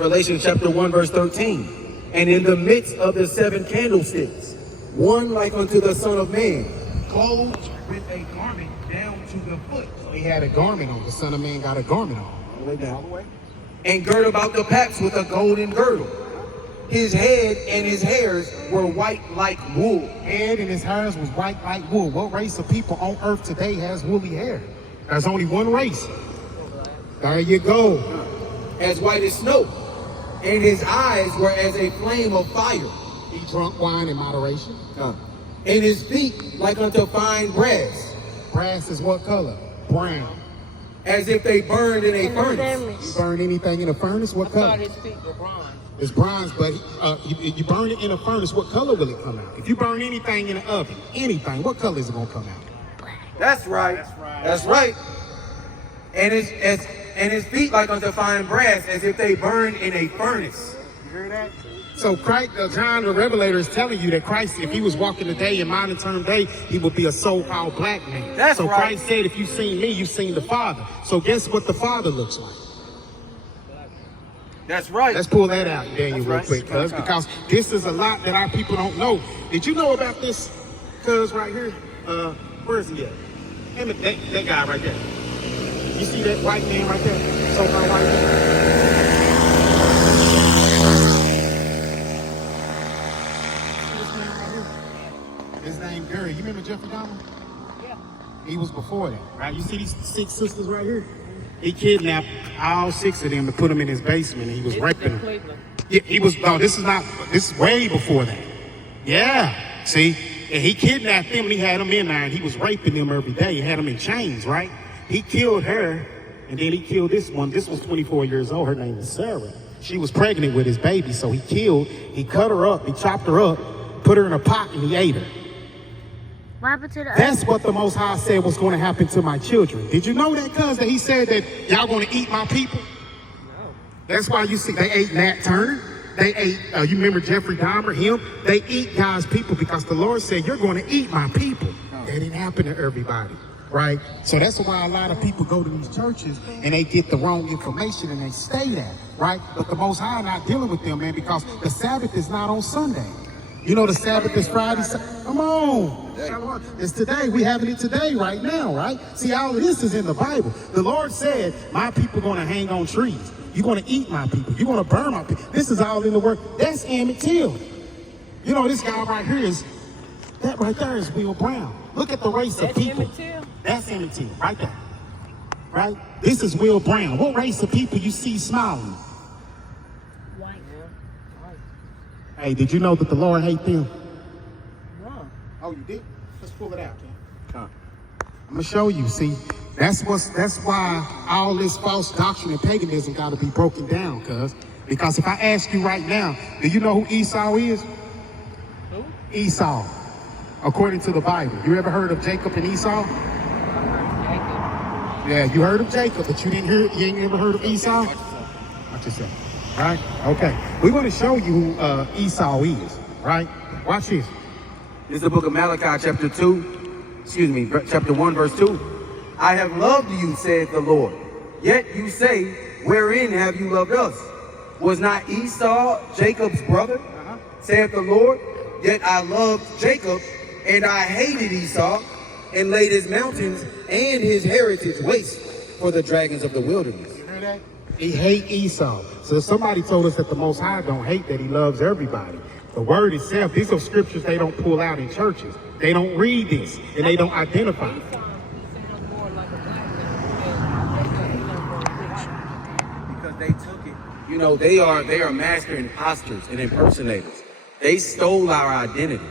Revelation chapter 1 verse 13. And in the midst of the 7 candlesticks, one like unto the Son of Man, clothed with a garment down to the foot. So he had a garment on. The Son of Man got a garment on. All the way down. All the way. And girt about the paps with a golden girdle. His head and his hairs were white like wool. Head and his hairs was white like wool. What race of people on earth today has woolly hair? There's only one race. There you go. As white as snow. And his eyes were as a flame of fire. He drunk wine in moderation. And his feet like unto fine brass. Brass is what color? Brown. As if they burned in a furnace. You burn anything in a furnace, what color? His feet were bronze. It's bronze, but you burn it in a furnace, what color will it come out? If you burn anything in an oven, anything, what color is it going to come out? That's right. That's right. That's right. And his feet like unto fine brass, as if they burned in a furnace. You hear that? So Christ, John the Revelator is telling you that Christ, if he was walking today in modern term day, he would be a so-called black man. That's so right. Christ said, if you've seen me, you've seen the Father. So guess what the Father looks like? That's right. Let's pull that out, Daniel, real right. quick, cuz, because this is a lot that our people don't know. Did you know about this, cuz, right here? Where is he at? Him, that guy right there. You see that white man right there? So-called white man? His name Gary. You remember Jeffrey Dahmer? Yeah. He was before that, right? You see these 6 sisters right here? He kidnapped all 6 of them to put them in his basement, and he was raping them. Yeah, he was. No, this is way before that. Yeah. See, and he kidnapped them, and he had them in there, and he was raping them every day. He had them in chains, right? He killed her, and then he killed this one. This was 24 years old. Her name is Sarah. She was pregnant with his baby, so he cut her up, he chopped her up, put her in a pot, and he ate her. What happened to the That's what the Most High said was going to happen to my children. Did you know that, cuz, that he said that y'all going to eat my people? No. That's why you see they ate Nat Turner. They ate, you remember Jeffrey Dahmer, him? They eat God's people because the Lord said, you're going to eat my people. That didn't happen to everybody, right? So that's why a lot of people go to these churches and they get the wrong information and they stay there, right? But the Most High not dealing with them, man, because the Sabbath is not on Sunday. You know the Sabbath is Friday. Come on. It's today. We having it today right now, right? See, all of this is in the Bible. The Lord said, my people going to hang on trees. You're going to eat my people. You're going to burn my people. This is all in the Word. That's Emmett Till. You know, this guy right here is, that right there is Will Brown. Look at the race of people. Emmett Till? That's Emmett Till, right there. Right? This is Will Brown. What race of people you see smiling? Hey, did you know that the Lord hates them? No. Oh, you did? Let's pull it out, man. I'm gonna show you. See, that's why all this false doctrine and paganism got to be broken down, because if I ask you right now, do you know who Esau is? Who? Esau, according to the Bible. You ever heard of Jacob and Esau? Yeah, you heard of Jacob, but you ain't ever heard of Esau? Watch yourself. Right? Okay. We're going to show you who Esau is, right? Watch this. This is the book of Malachi chapter 1 verse 2. I have loved you, saith the Lord. Yet you say, wherein have you loved us? Was not Esau Jacob's brother? Saith the Lord. Yet I loved Jacob, and I hated Esau, and laid his mountains and his heritage waste for the dragons of the wilderness. You hear that? He hate Esau. So somebody told us that the Most High don't hate, that he loves everybody. The word itself, these are scriptures they don't pull out in churches. They don't read this, and they don't identify. He sounds more like a black man. Because they took it. You know, they are master imposters and impersonators. They stole our identity.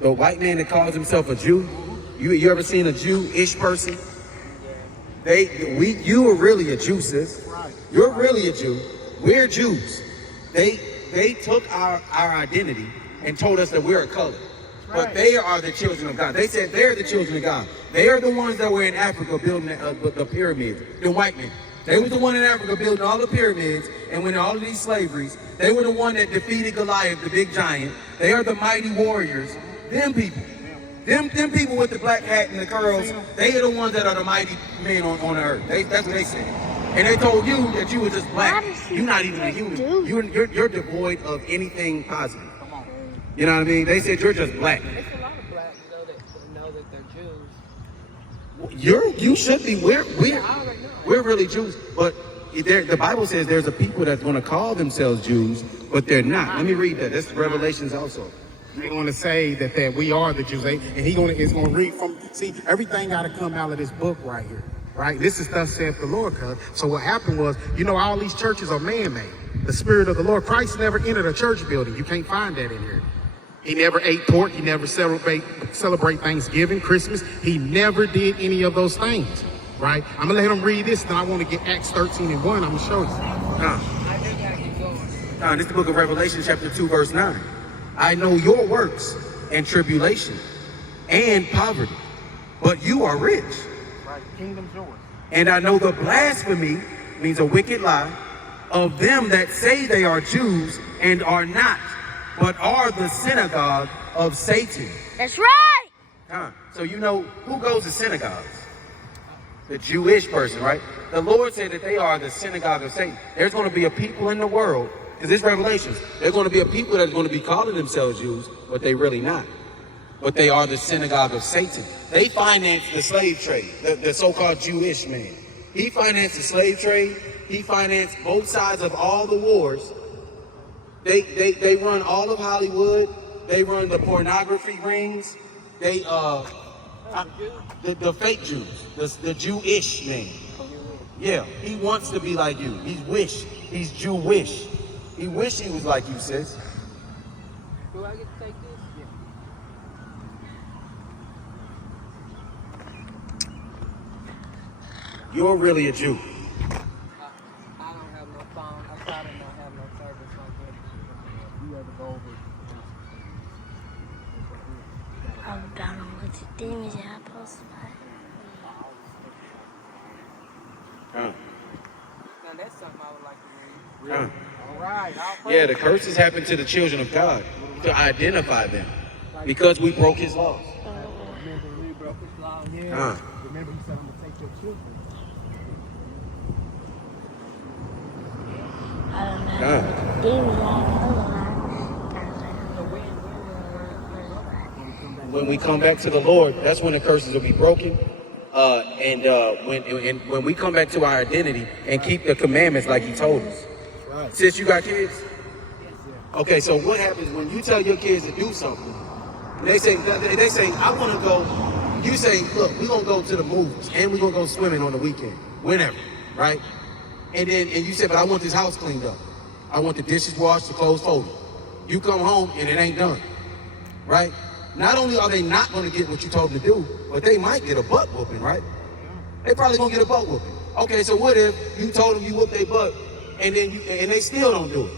The white man that calls himself a Jew, you ever seen a Jewish person? You are really a Jew, sis. You're really a Jew. We're Jews. They took our identity and told us that we're a color. But they are the children of God. They said they're the children of God. They are the ones that were in Africa building the pyramids, the white men. They were the one in Africa building all the pyramids and winning all of these slaveries. They were the one that defeated Goliath, the big giant. They are the mighty warriors. Them people. Them people with the black hat and the curls, they are the ones that are the mighty men on the earth. That's what they say. And they told you that you were just black. Why does You're not even a human. You're devoid of anything positive. You know what I mean? They said you're just black. It's a lot of blacks though that know that they're Jews. You should be. I already know. We're really Jews, but the Bible says there's a people that's going to call themselves Jews, but they're not. Let me read that. That's Revelations also. They're going to say that we are the Jews, and is going to read from. See, everything got to come out of this book right here, right? This is thus saith the Lord. Cause so what happened was, all these churches are man-made. The Spirit of the Lord, Christ never entered a church building. You can't find that in here. He never ate pork. He never celebrate Thanksgiving, Christmas. He never did any of those things, right? I'm gonna let him read this. Then I want to get Acts 13:1. I'm gonna show you. I do gotta keep going. This is the book of Revelation, chapter 2, verse 9. I know your works and tribulation and poverty, but you are rich. Right, kingdom's yours. And I know the blasphemy, means a wicked lie, of them that say they are Jews and are not, but are the synagogue of Satan. That's right. So who goes to synagogues? The Jewish person, right? The Lord said that they are the synagogue of Satan. There's going to be a people in the world, because this Revelations, there's going to be a people that are going to be calling themselves Jews, but they really not. But they are the synagogue of Satan. They finance the slave trade, the so-called Jewish man. He financed the slave trade. He financed both sides of all the wars. They run all of Hollywood. They run the pornography rings. They the fake Jews, the Jewish man. Yeah, he wants to be like you. He's Jewish. He wish he was like you, sis. Do I get to take this? Yeah. You're really a Jew. I don't have no phone. I try to not have no service like that. You ever go over? I'm down on what the demons I posted. Now that's something I would like to read. All right. Yeah, the curses happen to the children of God to identify them because we broke his laws. Remember we broke his law. Yeah. Remember, you said I'm gonna take your children. I don't know what the demons When we come back to the Lord, that's when the curses will be broken. When we come back to our identity and keep the commandments like he told us. Right. Sis, you got kids? Okay, so what happens when you tell your kids to do something? They say, I want to go. You say, look, we're going to go to the movies and we're going to go swimming on the weekend, whenever, right? And you say, but I want this house cleaned up. I want the dishes washed, the clothes folded. You come home and it ain't done, right? Not only are they not going to get what you told them to do, but they might get a butt whooping, right? They probably going to get a butt whooping. Okay, so what if you told them you whooped their butt and they still don't do it?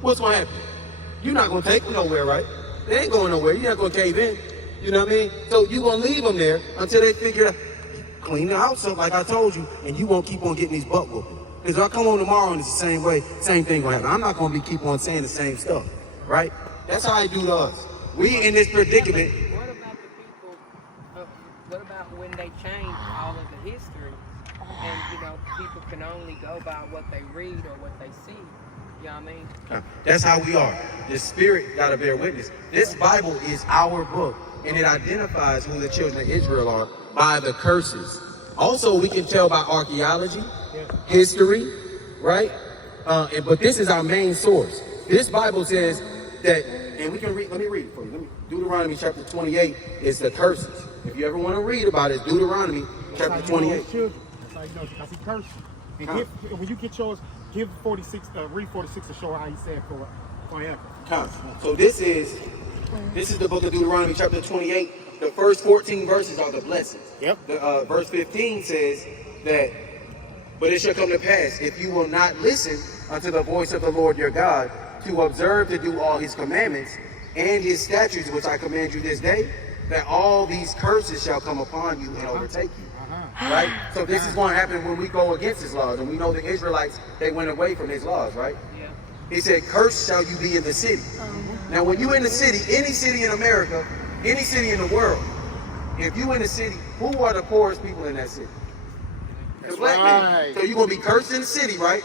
What's going to happen? You're not going to take them nowhere, right? They ain't going nowhere. You're not going to cave in. You know what I mean? So you're going to leave them there until they figure out, clean the house up like I told you, and you won't keep on getting these butt whooping. Because if I come home tomorrow and it's the same way, same thing going to happen. I'm not going to keep on saying the same stuff, right? That's how he do to us. We in this predicament. What about the people? What about when they change all of the history, and people can only go by what they read or what they see? You know what I mean? That's how we are. The Spirit got to bear witness. This Bible is our book, and it identifies who the children of Israel are by the curses. Also, we can tell by archaeology, history, right? But this is our main source. This Bible says that, and we can read. Let me read it for you. Deuteronomy chapter 28 is the curses. If you ever want to read about it, it's Deuteronomy chapter 28. That's how you know, because he cursed you. And when you get yours, give 46, read 46 to show how he said forever. So this is the book of Deuteronomy chapter 28. The first 14 verses are the blessings. Yep. Verse 15 says that, but it shall come to pass, if you will not listen unto the voice of the Lord your God, to observe to do all his commandments and his statutes which I command you this day, that all these curses shall come upon you and overtake you. Right? So this is going to happen when we go against his laws. And we know the Israelites, they went away from his laws, right? Yeah. He said, cursed shall you be in the city. Now when you in the city, any city in America, any city in the world, if you in the city, who are the poorest people in that city? The black man. right. So you're going to be cursed in the city, right?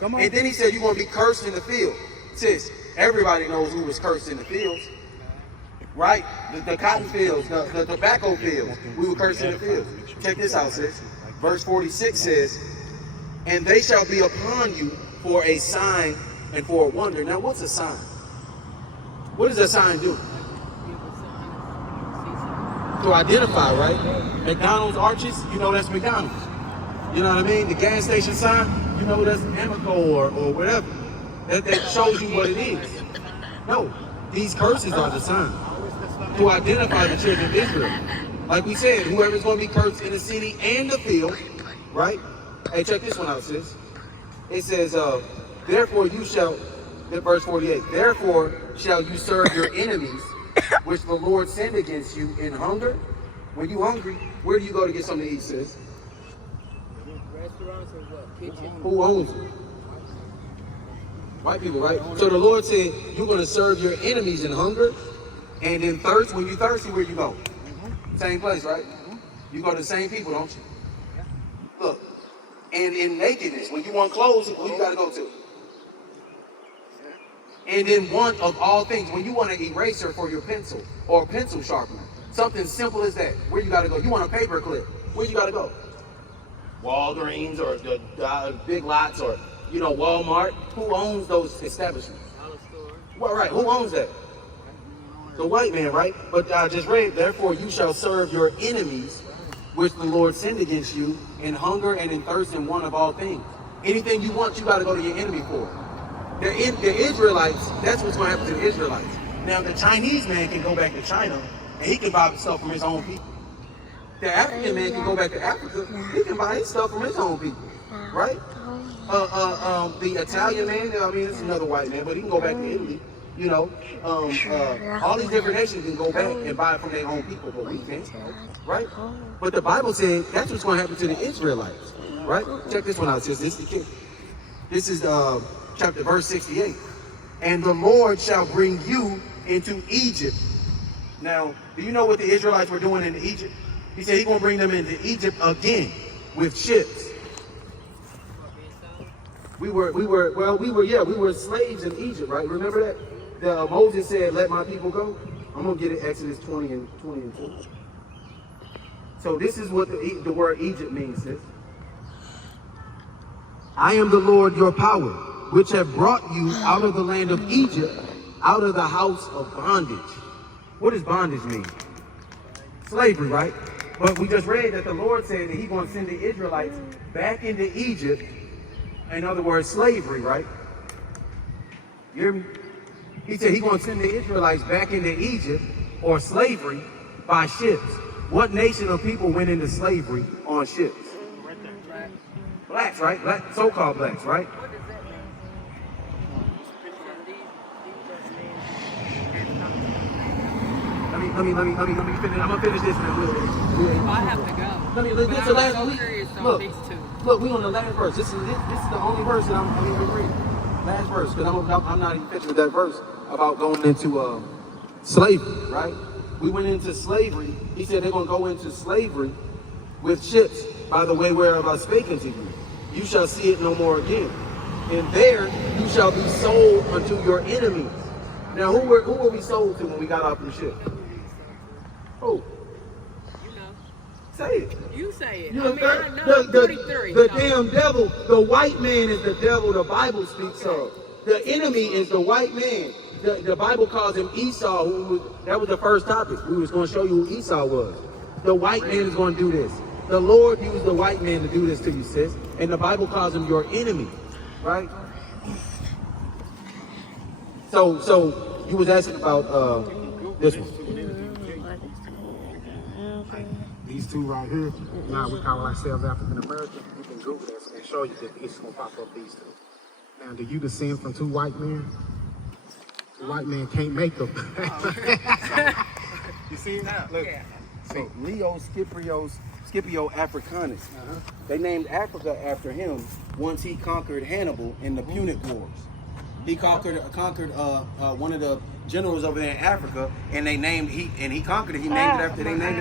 Come on. And then he said you're going to be cursed in the field. Sis, everybody knows who was cursed in the fields, right? The cotton fields, the tobacco fields. We were cursed in the fields. Check this out, sis. Verse 46 says, and they shall be upon you for a sign and for a wonder. Now, what's a sign? What does a sign do? To identify, right? McDonald's arches, you know that's McDonald's. You know what I mean? The gas station sign, you know that's Amoco or whatever. That shows you what it is. No, these curses are the sign to identify the children of Israel. Like we said, whoever's going to be cursed in the city and the field, right? Hey, check this one out, sis. It says, therefore you shall, verse 48, therefore shall you serve your enemies, which the Lord send against you in hunger. When you hungry, where do you go to get something to eat, sis? Restaurants or what? Kitchen? Who owns it? White people, right? So the Lord said, you're going to serve your enemies in hunger and in thirst. When you're thirsty, where you go? Same place, right? You go to the same people, don't you? Look, and in nakedness, when you want clothes, who you got to go to? And in want of all things, when you want an eraser for your pencil or a pencil sharpener, something simple as that, where you got to go? You want a paper clip, where you got to go? Walgreens or the Big Lots or, Walmart. Who owns those establishments? Well, right, who owns that? The white man, right? But I just read, therefore you shall serve your enemies, which the Lord send against you in hunger and in thirst and want of all things. Anything you want, you got to go to your enemy for. The Israelites, that's what's going to happen to the Israelites. Now, the Chinese man can go back to China, and he can buy stuff from his own people. The African man can go back to Africa, he can buy his stuff from his own people, right? The Italian man, it's another white man, but he can go back to Italy. All these different nations can go back and buy it from their own people, but we can't, right? But the Bible said that's what's going to happen to the Israelites, right? Check this one out, sis. This is chapter verse 68. And the Lord shall bring you into Egypt. Now, do you know what the Israelites were doing in Egypt? He said he's going to bring them into Egypt again with ships. We were slaves in Egypt, right? Remember that? Moses said, let my people go. I'm going to get it Exodus 20 and 2. So this is what the word Egypt means, sis. I am the Lord your power, which have brought you out of the land of Egypt, out of the house of bondage. What does bondage mean? Slavery, right? But we just read that the Lord said that he's going to send the Israelites back into Egypt. In other words, slavery, right? You hear me? He said he's going to send the Israelites back into Egypt or slavery by ships. What nation of people went into slavery on ships? Blacks, right? So-called blacks, right? What does that mean? Let me finish. I'm gonna finish this in a little bit. I have to go. This is the last week. Curious on Look, these two. look, we on the last verse. This is the only verse that I'm even reading. Last verse, because I'm not even finished with that verse about going into slavery, right? We went into slavery. He said they're gonna go into slavery with ships by the way whereof I spake unto you. You shall see it no more again. And there you shall be sold unto your enemies. Now, who were we sold to when we got off the ship? Who? You know. Say it. You say it. You I know, mean, I know 43. the damn devil, the white man is the devil the Bible speaks of. The enemy is the white man. The Bible calls him Esau. That was the first topic. We was going to show you who Esau was. The white man is going to do this. The Lord used the white man to do this to you, sis. And the Bible calls him your enemy, right? So you was asking about this one. These two right here, now we call ourselves African American. You can Google this and show you that it's going to pop up these two. Now, do you descend from two white men? The white man can't make them. You see that? Look. So Leo Scipio Africanus. They named Africa after him once he conquered Hannibal in the Punic Wars. He conquered one of the generals over there in Africa, and he conquered it. He named it after they named it.